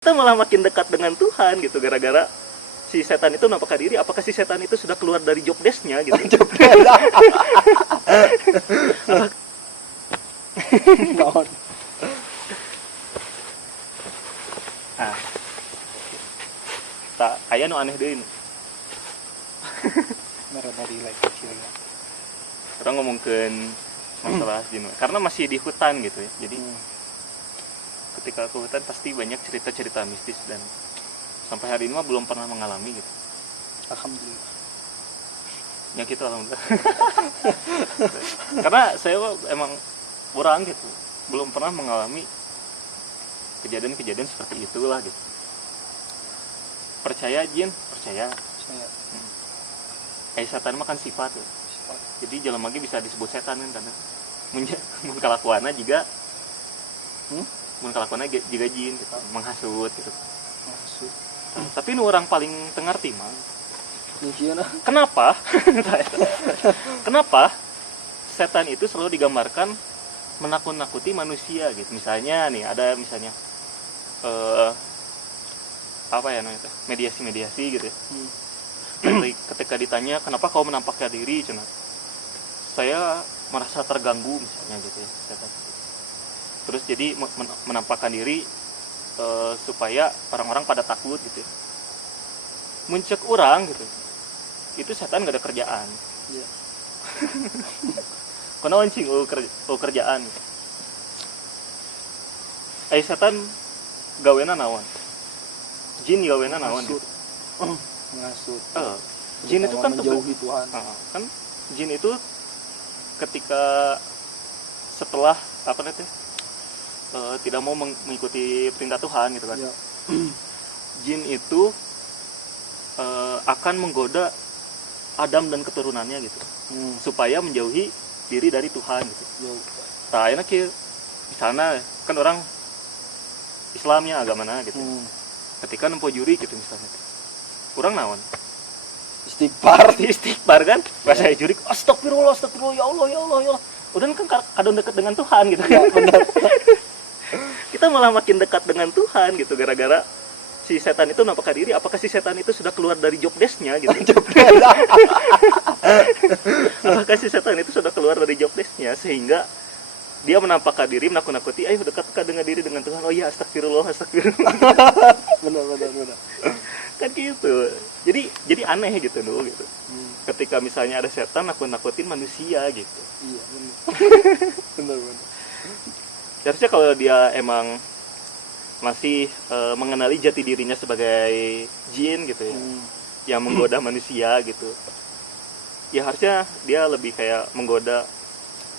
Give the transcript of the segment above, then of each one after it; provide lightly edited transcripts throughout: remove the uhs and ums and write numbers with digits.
Kita malah makin dekat dengan Tuhan gitu gara-gara si setan itu nampakkan diri. Apakah si setan itu sudah keluar dari job desk-nya gitu? Job desk. Naon? Nah, tak aya nu aneh deui. Mereka relate kecilnya. Orang ngomongkeun masalah jin karena masih di hutan gitu ya. Jadi ketika ke hutan pasti banyak cerita-cerita mistis dan sampai hari ini mah belum pernah mengalami gitu. Alhamdulillah. Ya gitu alhamdulillah. Karena saya emang kurang gitu, belum pernah mengalami kejadian-kejadian seperti itulah gitu. Percaya jin, percaya. Saya Setan mah kan sifat tuh. sifat. Jadi jalan lagi bisa disebut setan kan karena mun kalakuanna juga mun kalakuanna juga jin gitu, menghasut gitu. Masuk. Tapi nu orang paling tengerti mah Nyieuna. kenapa? Kenapa setan itu selalu digambarkan menakut-nakuti manusia gitu. Misalnya nih ada misalnya apa ya namanya mediasi gitu ya. Ketika ditanya kenapa kau menampakkan diri cenah. Saya merasa terganggu misalnya gitu ya setan. Terus jadi menampakkan diri supaya orang-orang pada takut gitu ya. Muncul orang gitu. Itu setan gak ada kerjaan. Iya. Konaon cing kerjaan. Setan gawena naon? Jin gawena naon? Ngasut. Jin itu kan menjauhi Tuhan. Kan jin itu ketika setelah apa namanya tidak mau mengikuti perintah Tuhan gitu kan. Ya. Jin itu akan menggoda Adam dan keturunannya gitu. Supaya menjauhi diri dari Tuhan gitu. Jauh. Nah, enak ya di sana kan orang Islamnya agamana gitu. Ketika nempo juri gitu misalnya. Kurang naon? Istighfar kan? Bahasa juri astagfirullah ya Allah ya Allah ya Allah. Udah kan kadang dekat dengan Tuhan gitu. Ya, benar. Kita malah makin dekat dengan Tuhan gitu gara-gara si setan itu nampakkan diri. Apakah si setan itu sudah keluar dari job desk-nya gitu? Apakah si setan itu sudah keluar dari job desk-nya sehingga dia menampakkan diri, menakut-nakuti, ayo dekat-dekat dengan diri dengan Tuhan. Oh iya, astagfirullah. Benar. Kan gitu. Jadi aneh gitu dulu gitu. Ketika misalnya ada setan nakut-nakutin manusia gitu. Iya, benar. Harusnya kalau dia emang masih mengenali jati dirinya sebagai jin gitu ya, yang menggoda manusia gitu, ya harusnya dia lebih kayak menggoda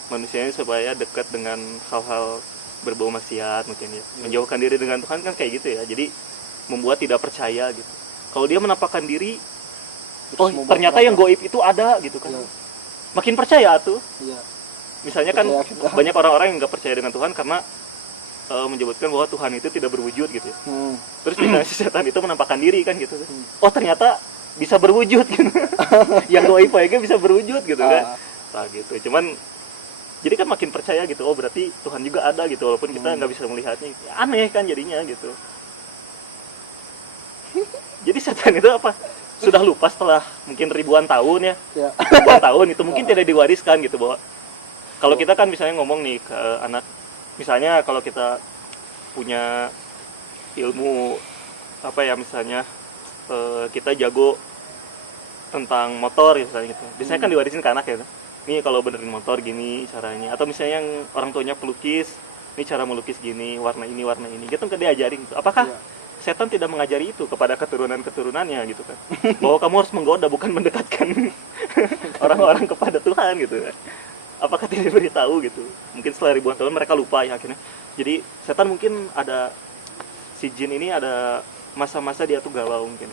manusianya supaya dekat dengan hal-hal berbau maksiat mungkin ya, menjauhkan diri dengan Tuhan kan kayak gitu ya, jadi membuat tidak percaya gitu. Kalau dia menampakkan diri, ternyata yang goib itu ada gitu kan, makin percaya tuh. Iya. Misalnya kan banyak orang-orang yang nggak percaya dengan Tuhan karena menyebutkan bahwa Tuhan itu tidak berwujud gitu ya. Terus misalnya si setan itu menampakkan diri kan gitu. Oh ternyata bisa berwujud gitu. Yang goib aja bisa berwujud gitu kan. Nah gitu. Cuman jadi kan makin percaya gitu. Oh berarti Tuhan juga ada gitu walaupun kita nggak bisa melihatnya. Aneh kan jadinya gitu. Jadi setan itu apa? Sudah lupa setelah mungkin ribuan tahun ya. Ribuan tahun itu mungkin tidak diwariskan gitu bahwa kalau kita kan misalnya ngomong nih ke anak, misalnya kalau kita punya ilmu apa ya misalnya kita jago tentang motor ya misalnya gitu, biasanya kan diwarisin ke anak ya. Nih kalau benerin motor gini caranya, atau misalnya yang orang tuanya pelukis, ini cara melukis gini, warna ini gitu kan diajarin gitu. Apakah setan tidak mengajari itu kepada keturunan-keturunannya gitu kan? Bahwa kamu harus menggoda bukan mendekatkan orang-orang kepada Tuhan gitu kan? Apakah tidak diberitahu gitu? Mungkin setelah ribuan tahun mereka lupa ya akhirnya. Jadi setan mungkin ada, si jin ini ada masa-masa dia tuh galau mungkin.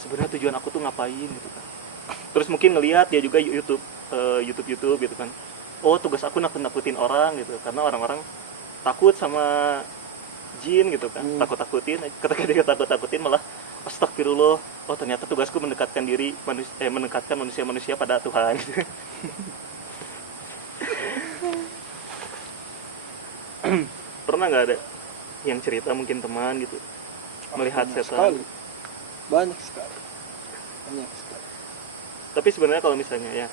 Sebenarnya tujuan aku tuh ngapain gitu kan. Terus mungkin ngelihat dia juga YouTube gitu kan. Oh tugas aku nakut-nakutin orang gitu. Karena orang-orang takut sama jin gitu kan. Takut-takutin. Ketika dia takut-takutin malah astagfirullah. Oh ternyata tugasku mendekatkan diri mendekatkan manusia-manusia pada Tuhan. Pernah nggak ada yang cerita mungkin teman gitu melihat Banyak setan. sekali. Banyak sekali. Tapi sebenarnya kalau misalnya ya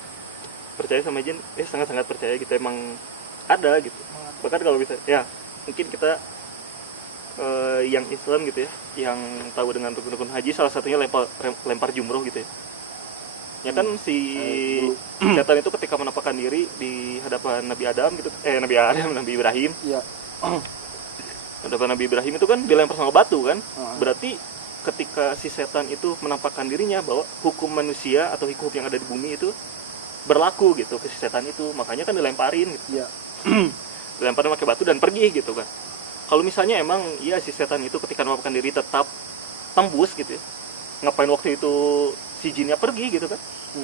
percaya sama jin, sangat-sangat percaya gitu, emang ada gitu. Bahkan kalau bisa ya mungkin kita yang Islam gitu ya, yang tahu dengan rukun-rukun haji, salah satunya lempar jumroh gitu ya. Ya kan si setan itu ketika menampakkan diri di hadapan Nabi Ibrahim. Iya. Hadapan Nabi Ibrahim itu kan dilempar sama batu kan. Berarti ketika si setan itu menampakkan dirinya bahwa hukum manusia atau hukum yang ada di bumi itu berlaku gitu ke si setan itu, makanya kan dilemparin gitu. Iya. Dilemparin pakai batu dan pergi gitu kan. Kalau misalnya emang iya si setan itu ketika menampakkan diri tetap tembus gitu ya, ngapain waktu itu si jinnya pergi gitu kan.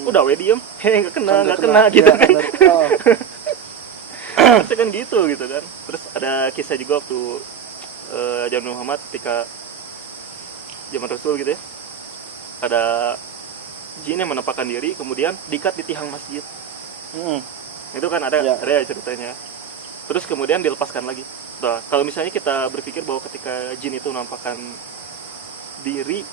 Udah we diem, nggak kena gitu ya, kan. Pasti kan gitu kan. Terus ada kisah juga waktu zaman Muhammad ketika zaman Rasul gitu ya, ada jin yang menampakkan diri kemudian diikat di tiang masjid. Itu kan ada ya ceritanya. Terus kemudian dilepaskan lagi. Nah, kalau misalnya kita berpikir bahwa ketika jin itu menampakkan diri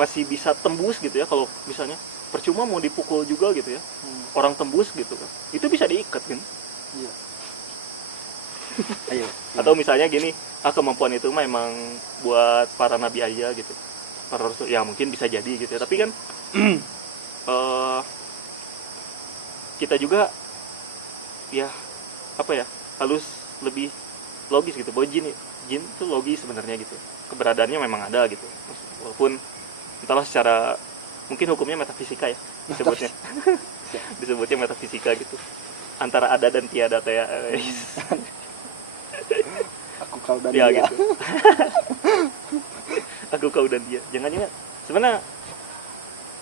masih bisa tembus gitu ya, kalau misalnya percuma mau dipukul juga gitu ya, orang tembus gitu kan, itu bisa diikat kan. Iya. Ayo. Atau misalnya gini, kemampuan itu memang buat para nabi aja gitu, para rasul ya, mungkin bisa jadi gitu ya. Tapi kan kita juga ya apa ya, harus lebih logis gitu, bahwa jin itu logis sebenarnya gitu, keberadaannya memang ada gitu, walaupun entahlah secara mungkin hukumnya metafisika ya disebutnya. Disebutnya metafisika gitu, antara ada dan tiada ya. Aku kau dan ya dia gitu. Aku kau dan dia, jangan-jangan sebenarnya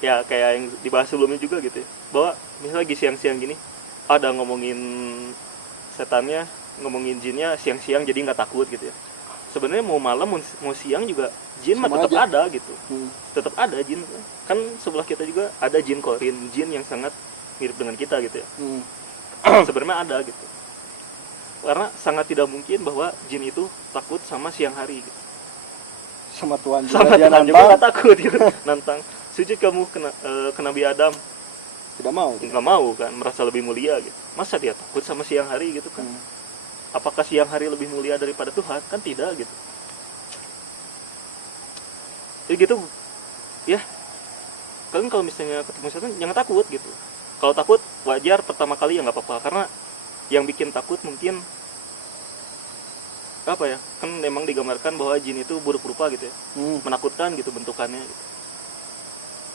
ya kayak yang dibahas sebelumnya juga gitu ya, bahwa misalnya lagi siang-siang gini ada ngomongin setannya, ngomongin jinnya siang-siang jadi nggak takut gitu ya. Sebenarnya mau malam mau siang juga jin mah tetap ada gitu. Tetap ada jin kan, sebelah kita juga ada jin korin, jin yang sangat mirip dengan kita gitu ya. Sebenarnya ada gitu, karena sangat tidak mungkin bahwa jin itu takut sama siang hari gitu. Sama Tuhan sama dia Tuhan juga nantang. nggak takut gitu. Nantang, sujud kamu ke Nabi Adam, tidak mau nggak mau kan, merasa lebih mulia gitu. Masa dia takut sama siang hari gitu kan. Apakah siang hari lebih mulia daripada Tuhan? Kan tidak gitu. Jadi gitu ya, kalian kalau misalnya ketemu setan jangan takut gitu. Kalau takut wajar pertama kali ya nggak apa-apa, karena yang bikin takut mungkin apa ya, kan memang digambarkan bahwa jin itu buruk rupa gitu ya, menakutkan gitu bentukannya gitu.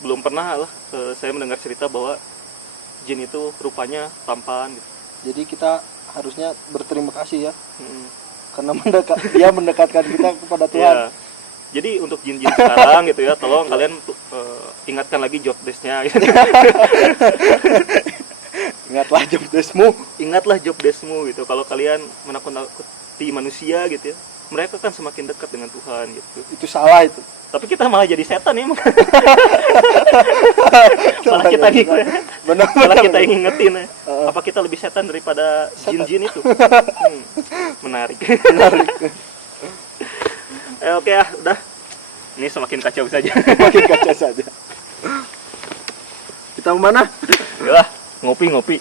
Belum pernah lah saya mendengar cerita bahwa jin itu rupanya tampan gitu. Jadi kita harusnya berterima kasih ya, karena dia mendekatkan kita kepada Tuhan. Ya. Jadi untuk jin-jin sekarang gitu ya, tolong kalian ingatkan lagi job desk-nya gitu. Ingatlah job desk-mu. Ingatlah job desk-mu gitu. Kalau kalian menakut-nakuti manusia gitu ya, mereka kan semakin dekat dengan Tuhan gitu. Itu salah itu. Tapi kita malah jadi setan ya. Malah kita malah kita yang ngingetin ya. Apa kita lebih setan daripada jin-jin itu? Menarik. Oke ya, udah. Ini semakin kacau saja. Makin kacau saja. Kita mau mana? Ya, ngopi.